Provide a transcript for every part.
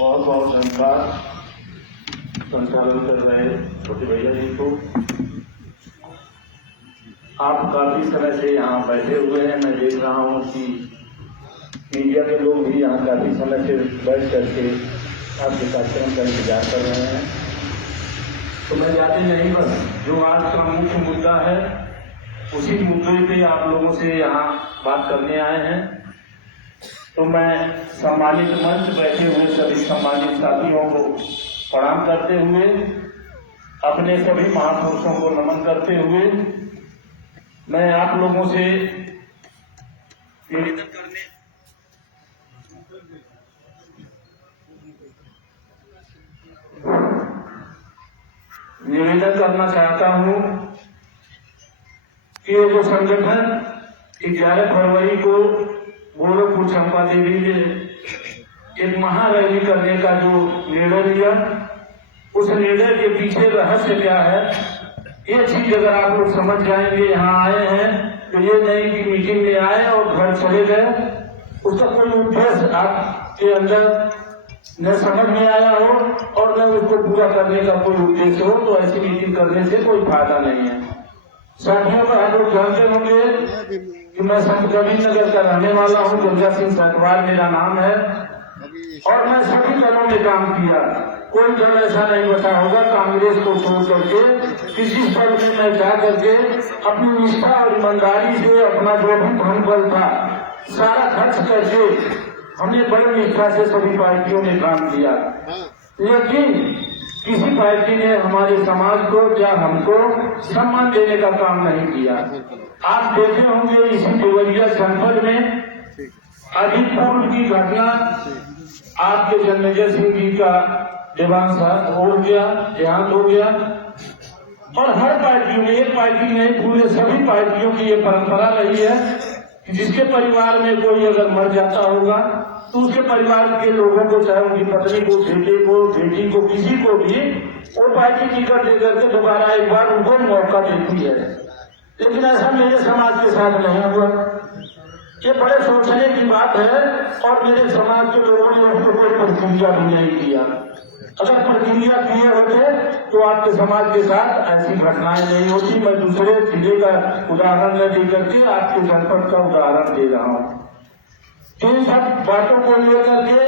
बहुत बहुत धन्यवाद संचालन कर रहे छोटे भैया जी को। आप काफी समय से यहाँ बैठे हुए हैं। मैं देख रहा हूँ कि मीडिया के लोग भी यहाँ काफी समय से बैठ करके आपके कार्यक्रम का इंतजार कर रहे हैं। तो मैं जाते नहीं, बस जो आज का मुख्य मुद्दा है उसी मुद्दे पे आप लोगों से यहाँ बात करने आए हैं। तो मैं सम्मानित मंच बैठे हुए सभी सम्मानित साथियों को प्रणाम करते हुए, अपने सभी महापुरुषों को नमन करते हुए, मैं आप लोगों से निवेदन करना चाहता हूं कि ये जो संगठन 11 फरवरी को गोरखपुर चंपा देवी में एक महारैली करने का जो निर्णय लिया, उस निर्णय के पीछे रहस्य क्या है, ये चीज अगर आप लोग समझ जाएंगे, यहाँ आए हैं तो ये नहीं कि मीटिंग में आए और घर चले गए, उसका कोई उद्देश्य आपके अंदर न समझ में आया हो और न उसको पूरा करने का कोई उद्देश्य हो, तो ऐसी मीटिंग करने से कोई फायदा नहीं है। साथियों का आप लोग जानते होंगे कि मैं संत कबीर नगर का रहने वाला हूँ। दुर्गा सिंह सतवार मेरा नाम है और मैं सभी दलों में काम किया। कोई दल ऐसा नहीं बचा होगा कांग्रेस को छोड़ करके किसी दल में मैं जा करके अपनी निष्ठा और ईमानदारी से अपना जो भी धन बल था सारा खर्च करके हमने बड़ी निष्ठा से सभी पार्टियों ने काम किया। लेकिन किसी पार्टी ने हमारे समाज को या हमको सम्मान देने का काम नहीं किया। आप देखे होंगे इसी देवरिया जनपद में अभी पूर्व की घटना, आपके जन्मेजय सिंह जी का देहांत हो गया, और हर पार्टियों में, एक पार्टी नहीं पूरे सभी पार्टियों की ये परंपरा रही है कि जिसके परिवार में कोई अगर मर जाता होगा तो उसके परिवार के लोगों को, चाहे उनकी पत्नी को, बेटे को, बेटी को, किसी को भी वो पार्टी टिकट दे करके दोबारा एक बार उनको मौका देती है। लेकिन ऐसा मेरे समाज के साथ नहीं हुआ। ये बड़े सोचने की बात है और मेरे समाज के लोगों ने उसको कोई प्रक्रिया भी नहीं किया। अगर प्रक्रिया किए होते तो आपके समाज के साथ ऐसी घटनाएं नहीं होती। मैं दूसरे जिले का उदाहरण न दे करके आपके जनपद का उदाहरण दे रहा हूँ। तो इन सब बातों को लेकर के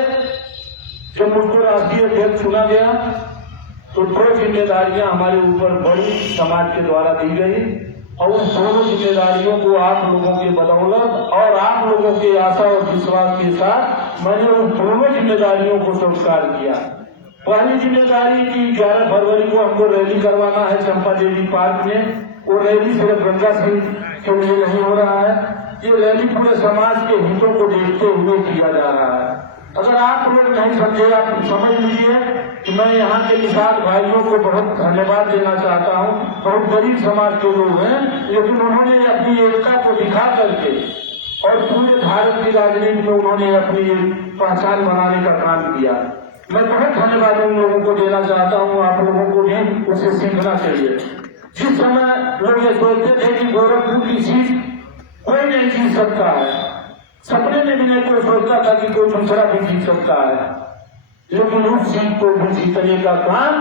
जब मुझको राष्ट्रीय अध्यक्ष चुना गया तो 2 जिम्मेदारियां हमारे ऊपर बड़ी समाज के द्वारा दी गई और उन दोनों जिम्मेदारियों को आप लोगों के बदौलत और आप लोगों के आशा और विश्वास के साथ मैंने उन दोनों जिम्मेदारियों को स्वीकार किया। पहली जिम्मेदारी की 11 फरवरी को हमको रैली करवाना है चंपा देवी पार्क में। वो रैली सिर्फ गंगा सिंह के लिए नहीं हो रहा है, ये रैली पूरे समाज के हितों को देखते हुए किया जा रहा है। अगर आप लोग नहीं समझे, आप समझ लीजिए कि मैं यहाँ के किसान भाइयों को बहुत धन्यवाद देना चाहता हूँ। बहुत गरीब समाज के लोग हैं, लेकिन उन्होंने अपनी एकता को दिखा करके और पूरे भारत की राजनीति में उन्होंने अपनी पहचान बनाने का काम किया। मैं बहुत धन्यवाद उन लोगों को देना चाहता हूँ। आप लोगों को भी उससे सीखना चाहिए। जिस समय लोग ये सोचते थे कि गोरखपुर की सीट कोई नहीं जीत सकता है, सपने में भी नहीं कोई सोचता था कि कोई दूसरा भी जीत सकता है, लेकिन उस सीट को भी जीतने का काम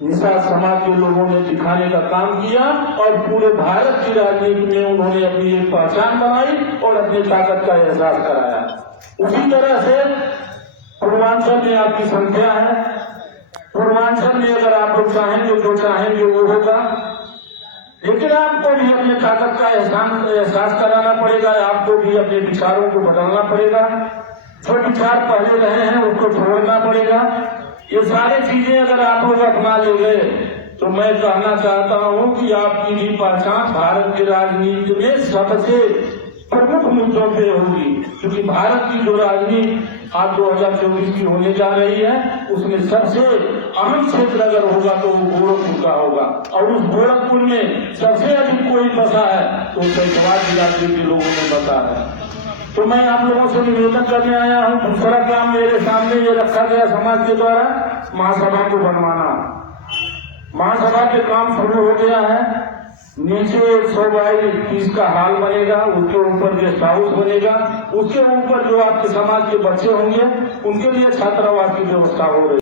निषाद समाज के लोगों ने दिखाने का काम किया और पूरे भारत की राजनीति में उन्होंने अपनी एक पहचान बनाई और अपनी ताकत का एहसास कराया। उसी तरह से पूर्वांचल में आपकी संख्या है। पूर्वांचल में अगर आप लोग चाहेंगे, जो चाहेंगे वो होगा, लेकिन आपको भी अपने ताकत का एहसास कराना पड़ेगा। आपको भी अपने विचारों को बदलना पड़ेगा। जो विचार पहले रहे हैं उसको छोड़ना पड़ेगा। ये सारी चीजें अगर आप लोग अपना ले गए तो मैं कहना चाहता हूँ कि आपकी भी पहचान भारत की राजनीति में सबसे प्रमुख मुद्दों पे होगी, क्योंकि भारत की जो राजनीति आज 2024 की होने जा रही है उसमें सबसे अहम क्षेत्र अगर होगा तो वो गोरखपुर का होगा। और उस गोरखपुर में सबसे अधिक कोई बसा है तो सैकवार इलाके के लोगों ने बसा है। तो मैं आप लोगों से निवेदन करने आया हूँ। दूसरा काम मेरे सामने ये रखा गया समाज के द्वारा, महासभा को बनवाना। महासभा के काम शुरू हो गया है। नीचे 100 बाई 30 का हॉल बनेगा, उसके ऊपर गेस्ट हाउस बनेगा, उसके ऊपर जो आपके समाज के बच्चे होंगे उनके लिए छात्रावास की व्यवस्था हो रही है।